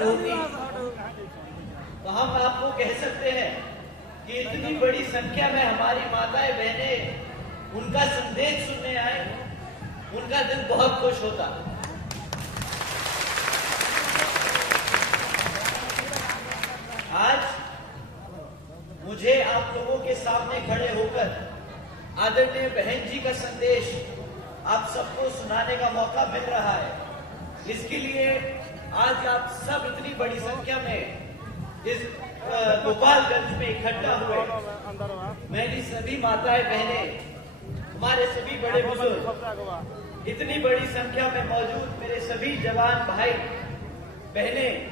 अगर होती तो हम आपको कह सकते हैं कि इतनी बड़ी संख्या में हमारी माताएं बहनें उनका संदेश सुनने आए, उनका दिल बहुत खुश होता। आज मुझे आप लोगों के सामने खड़े होकर आदरणीय बहन जी का संदेश आप सबको सुनाने का मौका मिल रहा है। इसके लिए आज आप सब इतनी बड़ी संख्या में इस गोपालगंज में इकट्ठा हुए। मेरी सभी माताएं बहनें, हमारे सभी बड़े बुजुर्ग, इतनी बड़ी संख्या में मौजूद मेरे सभी जवान भाई बहनें,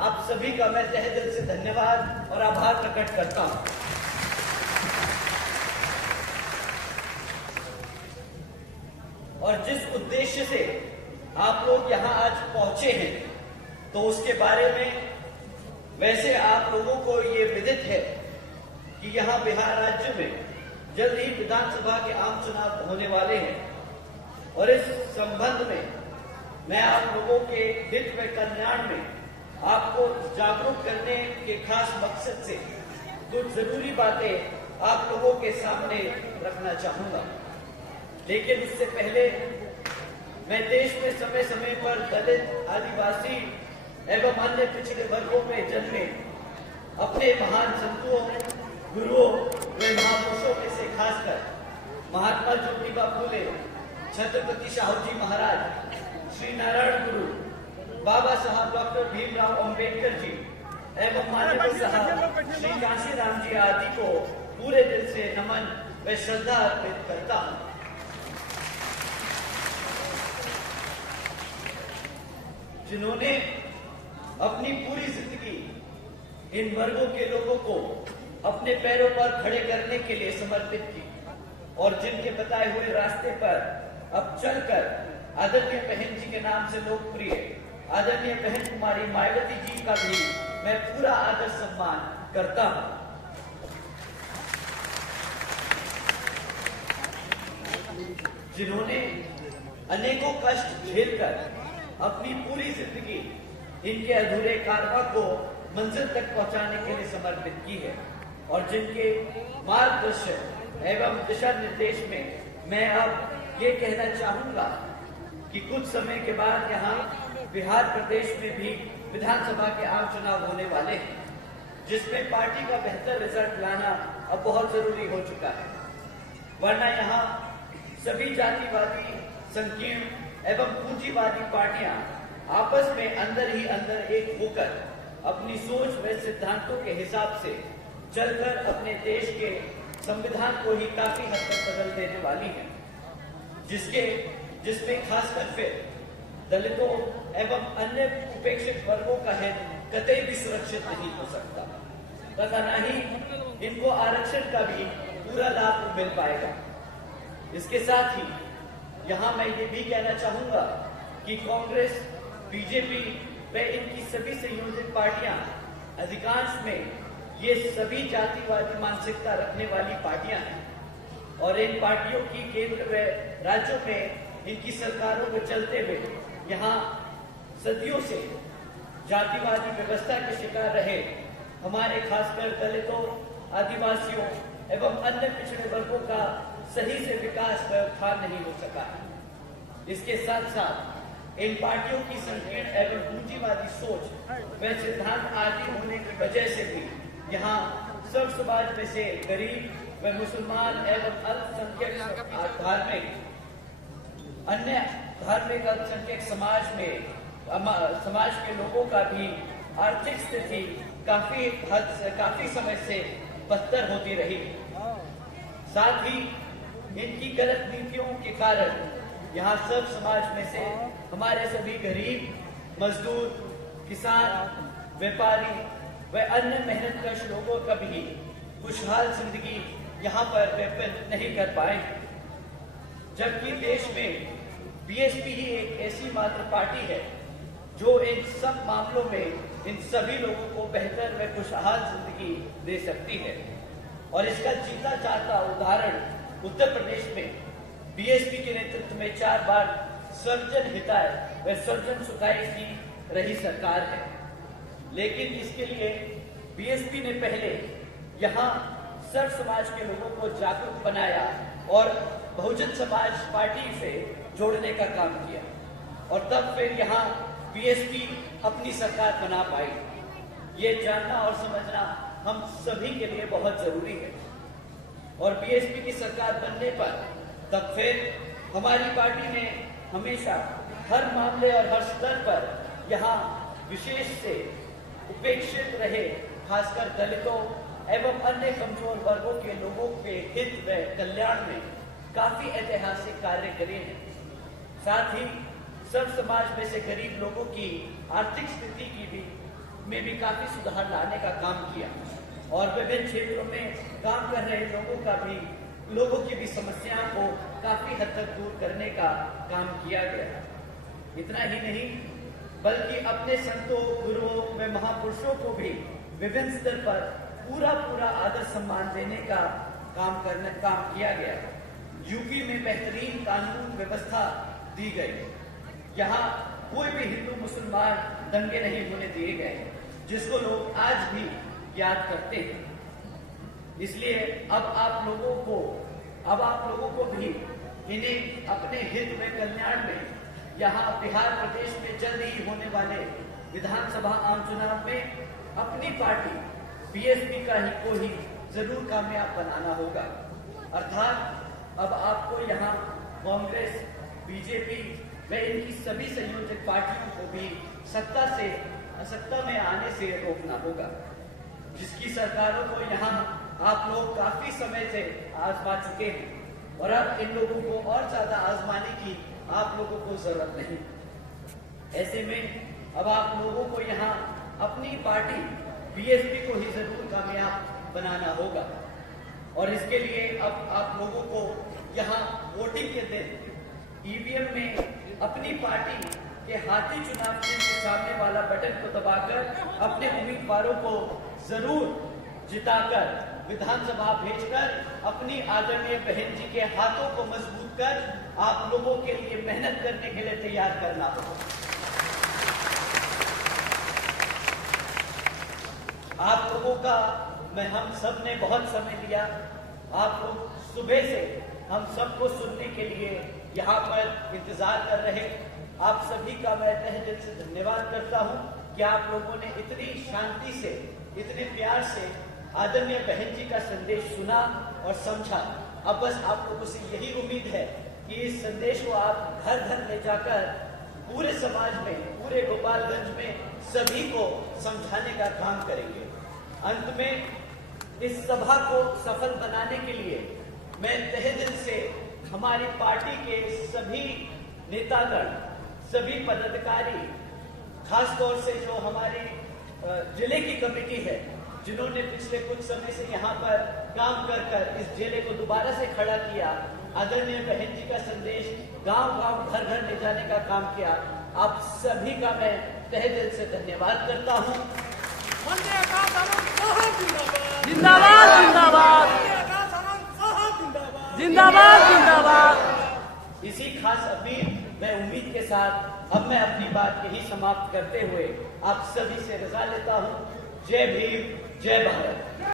आप सभी का मैं तहे दिल से धन्यवाद और आभार प्रकट करता हूं। और जिस उद्देश्य से आप लोग यहां आज पहुंचे हैं, तो उसके बारे में वैसे आप लोगों को ये विदित है कि यहां बिहार राज्य में जल्द ही विधानसभा के आम चुनाव होने वाले हैं और इस संबंध में मैं आप लोगों के हित व कल्याण में आपको जागरूक करने के खास मकसद से कुछ जरूरी बातें आप लोगों के सामने रखना चाहूंगा। लेकिन इससे पहले मैं देश में समय समय पर दलित, आदिवासी एवं अन्य पिछड़े वर्गों में जन्मे अपने महान संतों, गुरुओं व महापुरुषों में से खासकर महात्मा ज्योतिबा फूले, छत्रपति शाहू जी महाराज, श्री नारायण गुरु, बाबा साहब डॉक्टर भीमराव अंबेडकर जी एवं माननीय साहब श्री कांशीराम जी आदि को पूरे दिल से नमन व श्रद्धा अर्पित करता हूं। जिन्होंने अपनी पूरी जिंदगी इन वर्गों के लोगों को अपने पैरों पर खड़े करने के लिए समर्पित की और जिनके बताए हुए रास्ते पर अब चलकर आदरणीय बहन जी के नाम से लोकप्रिय आदरणीय बहन कुमारी मायावती जी का भी मैं पूरा आदर सम्मान करता हूं। जिन्होंने अनेकों कष्ट झेलकर अपनी पूरी जिंदगी इनके अधूरे कारवां को मंजिल तक पहुंचाने के लिए समर्पित की है और जिनके मार्गदर्शन एवं दिशा निर्देश में मैं अब ये कहना चाहूंगा कि कुछ समय के बाद यहाँ बिहार प्रदेश में भी विधानसभा के आम चुनाव होने वाले हैं, जिसमें पार्टी का बेहतर रिजल्ट लाना अब बहुत जरूरी हो चुका है। वरना यहाँ सभी जातिवादी, संकीर्ण एवं पूंजीवादी पार्टियां आपस में अंदर ही अंदर एक होकर अपनी सोच व सिद्धांतों के हिसाब से चलकर अपने देश के संविधान को ही काफी हद तक बदल देने वाली है, जिसमें खासकर फिर दलितों एवं अन्य उपेक्षित वर्गों का हित कतई भी सुरक्षित नहीं हो सकता तथा न ही इनको आरक्षण का भी पूरा लाभ मिल पाएगा। इसके साथ ही यहाँ मैं ये भी कहना चाहूंगा कि कांग्रेस, बीजेपी व इनकी सभी संयोजित पार्टियां अधिकांश में ये सभी जातिवादी मानसिकता रखने वाली पार्टियां हैं और इन पार्टियों की केंद्र व राज्यों में इनकी सरकारों को चलते हुए यहाँ सदियों से जातिवादी व्यवस्था के शिकार रहे हमारे खासकर दलितों, आदिवासियों एवं अन्य पिछड़े वर्गों का सही से विकास व उत्थान नहीं हो सका है। इसके साथ साथ इन पार्टियों की संकीर्ण एवं पूंजीवादी सोच व सिद्धांत आदि होने की वजह से भी यहाँ सब समाज में से गरीब व मुसलमान एवं अल्पसंख्यक धार्मिक अन्य धार्मिक अल्पसंख्यक समाज के लोगों का भी आर्थिक स्थिति काफी समय से बदतर होती रही। साथ ही इनकी गलत नीतियों के कारण यहाँ सब समाज में से हमारे सभी गरीब, मजदूर, किसान, व्यापारी व अन्य मेहनतकश लोगों का भी खुशहाल जिंदगी यहाँ पर व्यतीत नहीं कर पाए, जबकि देश में बीएसपी ही एक ऐसी मात्र पार्टी है जो इन सब मामलों में इन सभी लोगों को बेहतर व खुशहाल जिंदगी दे सकती है। और इसका जीता जाता उदाहरण उत्तर प्रदेश में बीएसपी के नेतृत्व में 4 बार सर्वजन हिताय व सर्वजन सुखाय की रही सरकार है। लेकिन इसके लिए बीएसपी ने पहले यहाँ सर्व समाज के लोगों को जागरूक बनाया और बहुजन समाज पार्टी से जोड़ने का काम किया और तब फिर यहाँ बीएसपी अपनी सरकार बना पाई। ये जानना और समझना हम सभी के लिए बहुत जरूरी है। और बीएसपी की सरकार बनने पर तब फिर हमारी पार्टी ने हमेशा हर मामले और हर स्तर पर यहाँ विशेष से उपेक्षित रहे खासकर दलितों एवं अन्य कमजोर वर्गों के लोगों के हित व कल्याण में काफी ऐतिहासिक कार्य करे हैं। साथ ही सर्व समाज में से गरीब लोगों की आर्थिक स्थिति में भी काफी सुधार लाने का काम किया और विभिन्न क्षेत्रों में काम कर रहे लोगों की भी समस्याओं को काफी हद तक दूर करने का काम किया गया। इतना ही नहीं बल्कि अपने संतों, गुरुओं व महापुरुषों को भी विभिन्न स्तर पर पूरा आदर सम्मान देने का काम किया गया। यूपी में बेहतरीन कानून व्यवस्था दी गई। यहाँ कोई भी हिंदू मुसलमान दंगे नहीं होने दिए गए, जिसको लोग आज भी याद करते हैं। इसलिए अब आप लोगों को भी इन्हें अपने हित में कल्याण में यहाँ बिहार प्रदेश में जल्द ही होने वाले विधानसभा आम चुनाव में अपनी पार्टी बीएसपी को ही जरूर कामयाब बनाना होगा। अर्थात अब आपको यहाँ कांग्रेस, बीजेपी व इनकी सभी संयोजक पार्टियों को भी सत्ता में आने से रोकना होगा, जिसकी सरकारों को यहाँ आप लोग काफी समय से आजमा चुके हैं और अब इन लोगों को और ज्यादा आजमाने की आप लोगों को जरूरत नहीं। ऐसे में अब आप लोगों को यहाँ अपनी पार्टी बीएसपी को ही जरूर कामयाब बनाना होगा और इसके लिए अब आप लोगों को यहाँ वोटिंग के दिन ईवीएम में अपनी पार्टी के हाथी चुनाव चिन्ह के सामने वाला बटन को दबाकर अपने उम्मीदवारों को जरूर जिताकर विधानसभा भेजकर अपनी आदरणीय बहन जी के हाथों को मजबूत कर आप लोगों के लिए मेहनत करने के लिए तैयार करना होगा। आप लोगों का हम सब ने बहुत समय लिया। आप लोग सुबह से हम सबको सुनने के लिए यहाँ पर इंतजार कर रहे। आप सभी का मैं तहे दिल से धन्यवाद करता हूँ कि आप लोगों ने इतनी शांति से, इतने प्यार से आदरणीय बहन जी का संदेश सुना और समझा। अब बस आप लोगों से यही उम्मीद है कि इस संदेश को आप घर घर ले जाकर पूरे समाज में, पूरे गोपालगंज में सभी को समझाने का काम करेंगे। अंत में इस सभा को सफल बनाने के लिए मैं तहे दिल से हमारी पार्टी के सभी नेतागण, सभी पदाधिकारी, खास तौर से जो हमारी जिले की कमेटी है, जिन्होंने पिछले कुछ समय से यहाँ पर काम कर इस जिले को दोबारा से खड़ा किया, आदरणीय बहन जी का संदेश गांव-गांव, घर-घर ले जाने का काम किया, आप सभी का मैं तहे दिल से धन्यवाद करता हूँ। जिंदाबाद जिंदाबाद जिंदाबाद जिंदाबाद। इसी खास अपील व उम्मीद के साथ अब मैं अपनी बात यही समाप्त करते हुए आप सभी से रजा लेता हूँ। जय भीम, जय भारत।